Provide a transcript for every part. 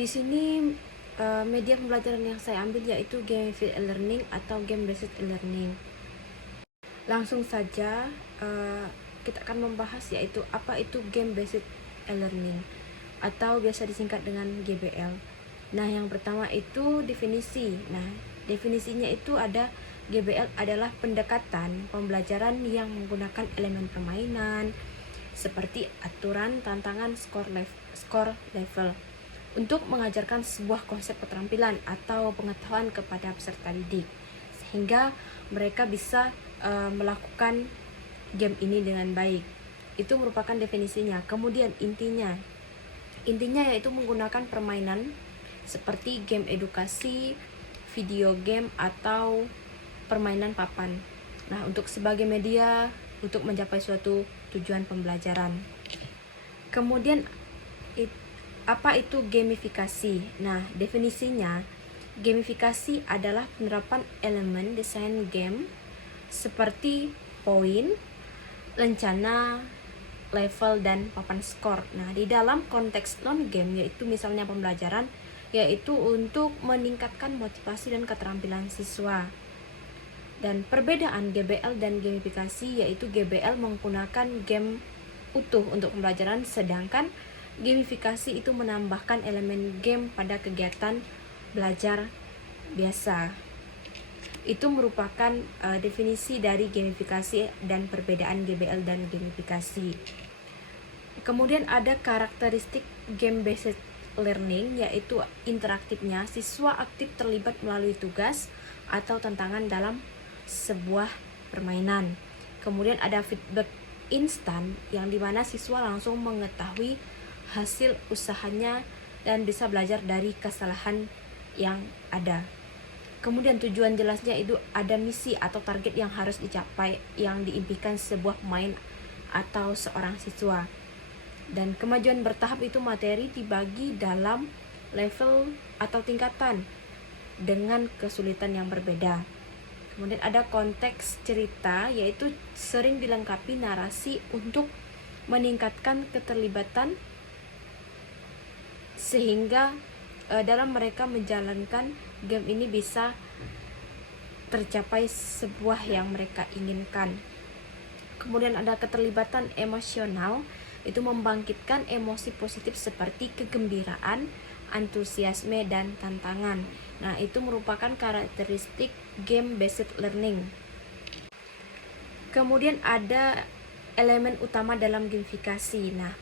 Di sini media pembelajaran yang saya ambil yaitu gamified learning atau game based learning. Langsung saja kita akan membahas yaitu apa itu game based learning atau biasa disingkat dengan GBL. Nah, yang pertama itu definisi. Nah, definisinya itu ada GBL adalah pendekatan pembelajaran yang menggunakan elemen permainan seperti aturan, tantangan, skor level untuk mengajarkan sebuah konsep keterampilan atau pengetahuan kepada peserta didik sehingga mereka bisa melakukan game ini dengan baik. Itu merupakan definisinya. Kemudian intinya yaitu menggunakan permainan seperti game edukasi, video game, atau permainan papan. Nah, untuk sebagai media untuk mencapai suatu tujuan pembelajaran. Kemudian apa itu gamifikasi? Nah, definisinya gamifikasi adalah penerapan elemen desain game seperti poin, lencana, level, dan papan skor. Nah, di dalam konteks non-game yaitu misalnya pembelajaran, yaitu untuk meningkatkan motivasi dan keterampilan siswa. Dan perbedaan GBL dan gamifikasi yaitu GBL menggunakan game utuh untuk pembelajaran, sedangkan gamifikasi itu menambahkan elemen game pada kegiatan belajar biasa. Itu merupakan definisi dari gamifikasi dan perbedaan GBL dan gamifikasi. Kemudian ada karakteristik game based learning yaitu interaktifnya, siswa aktif terlibat melalui tugas atau tantangan dalam sebuah permainan. Kemudian ada feedback instan yang dimana siswa langsung mengetahui hasil usahanya dan bisa belajar dari kesalahan yang ada. Kemudian tujuan jelasnya itu ada misi atau target yang harus dicapai yang diimpikan sebuah pemain atau seorang siswa. Dan kemajuan bertahap itu materi dibagi dalam level atau tingkatan dengan kesulitan yang berbeda. Kemudian ada konteks cerita yaitu sering dilengkapi narasi untuk meningkatkan keterlibatan sehingga dalam mereka menjalankan game ini bisa tercapai sebuah yang mereka inginkan. Kemudian ada keterlibatan emosional, itu membangkitkan emosi positif seperti kegembiraan, antusiasme, dan tantangan. Nah, itu merupakan karakteristik game based learning. Kemudian ada elemen utama dalam gamifikasi. Nah,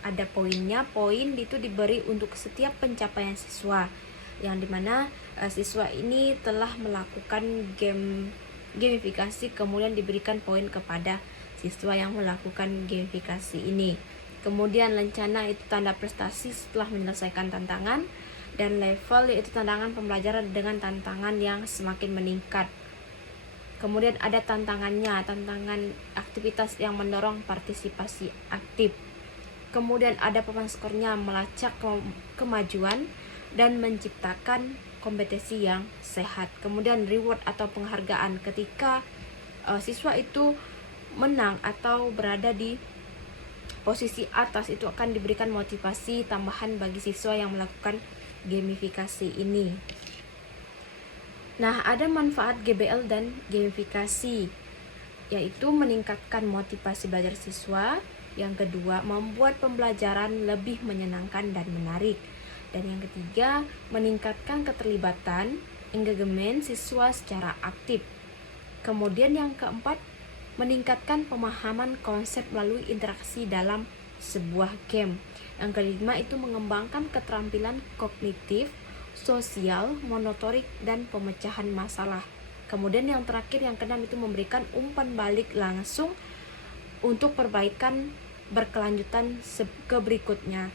ada poinnya. Poin itu diberi untuk setiap pencapaian siswa, yang dimana siswa ini telah melakukan gamifikasi, kemudian diberikan poin kepada siswa yang melakukan gamifikasi ini. Kemudian lencana itu tanda prestasi setelah menyelesaikan tantangan, dan level yaitu tantangan pembelajaran dengan tantangan yang semakin meningkat. Kemudian ada tantangannya, tantangan aktivitas yang mendorong partisipasi aktif. Kemudian ada papan skornya, melacak kemajuan dan menciptakan kompetisi yang sehat. Kemudian reward atau penghargaan, ketika siswa itu menang atau berada di posisi atas, itu akan diberikan motivasi tambahan bagi siswa yang melakukan gamifikasi ini. Nah, ada manfaat GBL dan gamifikasi, yaitu meningkatkan motivasi belajar siswa. Yang kedua, membuat pembelajaran lebih menyenangkan dan menarik. Dan yang ketiga, meningkatkan keterlibatan engagement siswa secara aktif. Kemudian yang keempat, meningkatkan pemahaman konsep melalui interaksi dalam sebuah game. Yang kelima itu mengembangkan keterampilan kognitif, sosial, motorik, dan pemecahan masalah. Kemudian yang terakhir, yang keenam itu memberikan umpan balik langsung untuk perbaikan berkelanjutan ke berikutnya.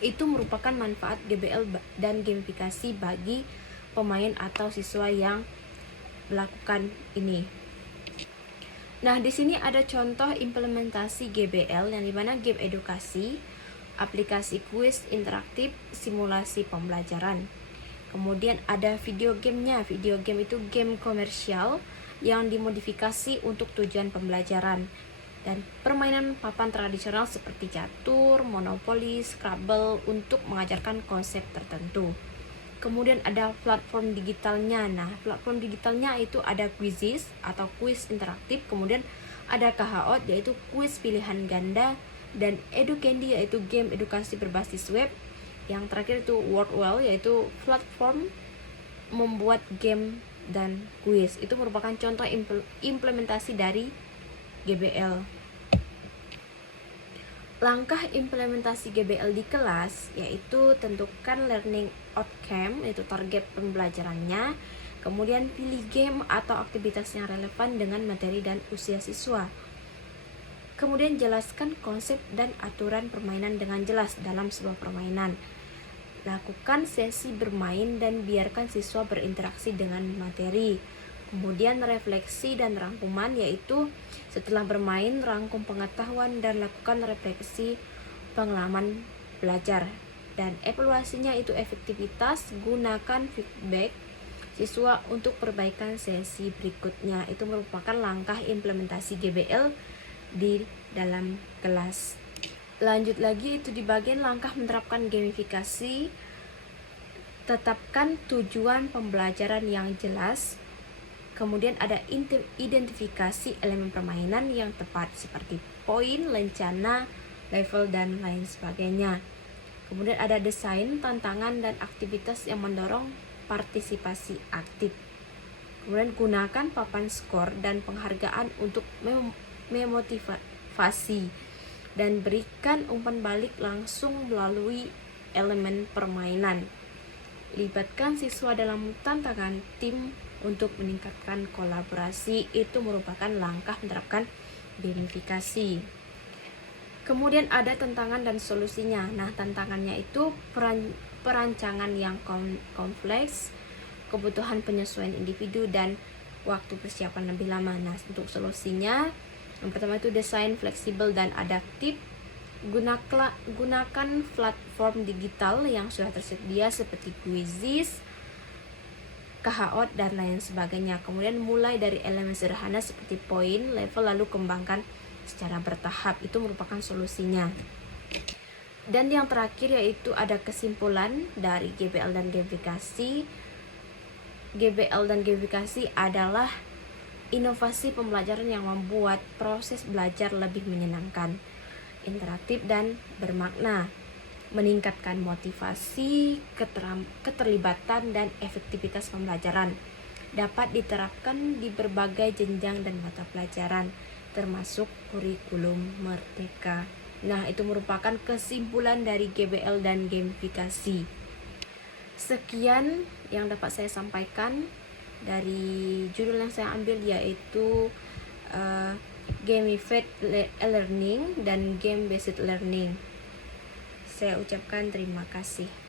Itu merupakan manfaat GBL dan gamifikasi bagi pemain atau siswa yang melakukan ini. Nah, di sini ada contoh implementasi GBL yang dimana game edukasi, aplikasi kuis interaktif, simulasi pembelajaran. Kemudian ada video gamenya. Video game itu game komersial yang dimodifikasi untuk tujuan pembelajaran. dan permainan papan tradisional seperti catur, monopoli, Scrabble untuk mengajarkan konsep tertentu. Kemudian ada platform digitalnya. Nah, platform digitalnya itu ada Quizizz atau kuis interaktif, kemudian ada Kahoot yaitu kuis pilihan ganda, dan Educandy yaitu game edukasi berbasis web. Yang terakhir itu Wordwell yaitu platform membuat game dan kuis. Itu merupakan contoh implementasi dari GBL. Langkah implementasi GBL di kelas yaitu tentukan learning outcome, yaitu target pembelajarannya, kemudian pilih game atau aktivitas yang relevan dengan materi dan usia siswa. Kemudian jelaskan konsep dan aturan permainan dengan jelas dalam sebuah permainan. Lakukan sesi bermain dan biarkan siswa berinteraksi dengan materi. Kemudian refleksi dan rangkuman, yaitu setelah bermain rangkum pengetahuan dan lakukan refleksi pengalaman belajar. Dan evaluasinya itu efektivitas, gunakan feedback siswa untuk perbaikan sesi berikutnya. Itu merupakan langkah implementasi GBL di dalam kelas. Lanjut lagi itu di bagian langkah menerapkan gamifikasi. Tetapkan tujuan pembelajaran yang jelas. Kemudian ada identifikasi elemen permainan yang tepat seperti poin, lencana, level, dan lain sebagainya. Kemudian ada desain, tantangan, dan aktivitas yang mendorong partisipasi aktif. Kemudian gunakan papan skor dan penghargaan untuk memotivasi, dan berikan umpan balik langsung melalui elemen permainan. Libatkan siswa dalam tantangan tim untuk meningkatkan kolaborasi. Itu merupakan langkah menerapkan gamifikasi. Kemudian ada tantangan dan solusinya. Nah, tantangannya itu perancangan yang kompleks, kebutuhan penyesuaian individu, dan waktu persiapan lebih lama. Nah, untuk solusinya, yang pertama itu desain fleksibel dan adaptif. Gunakan platform digital yang sudah tersedia seperti Quizizz, Kahoot, dan lain sebagainya. Kemudian mulai dari elemen sederhana seperti poin, level, lalu kembangkan secara bertahap. Itu merupakan solusinya. Dan yang terakhir yaitu ada kesimpulan dari GBL dan gamifikasi. GBL dan gamifikasi adalah inovasi pembelajaran yang membuat proses belajar lebih menyenangkan, interaktif, dan bermakna, meningkatkan motivasi, keterlibatan, dan efektivitas pembelajaran. Dapat diterapkan di berbagai jenjang dan mata pelajaran, termasuk kurikulum merdeka. Nah, itu merupakan kesimpulan dari GBL dan gamifikasi. Sekian yang dapat saya sampaikan dari judul yang saya ambil, yaitu Gamified Learning dan Game Based Learning. Saya ucapkan terima kasih.